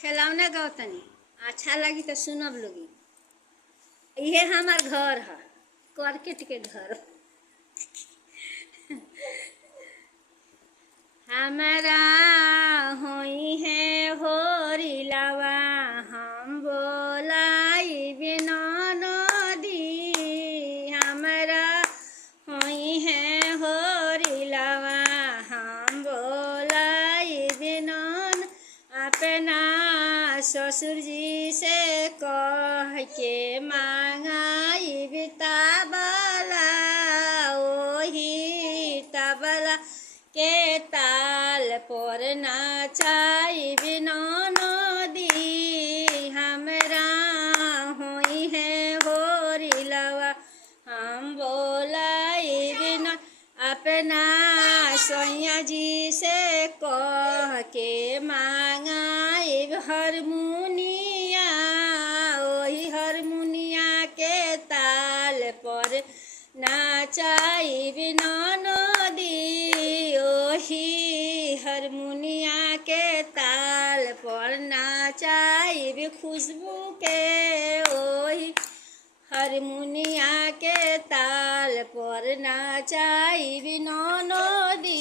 खिलौना गाओ तनी अच्छा लगी तो सुनब लोगी। ये हमार घर है, करकेट के घर। हमारा होई है होरी लवा हम बोलाई बिना नदी। हमारा होई है होरी लवा हम बोलाई बिना अपना ससुर जी से कह के मांगाई बिताबला। ओही तबला के ताल पर नाचाई बिना नदी। हमरा होई है होरी लवा हम बोलाई बिना अपना सैया जी से कह के मांगाई हारमोनिया। ओही हारमोनिया के ताल पर नाचाई बिना नदी। ओही हारमोनिया के ताल पर नाचाई खुशबू के। ओही हारमोनिया के ताल पर नाचाई बिना नदी।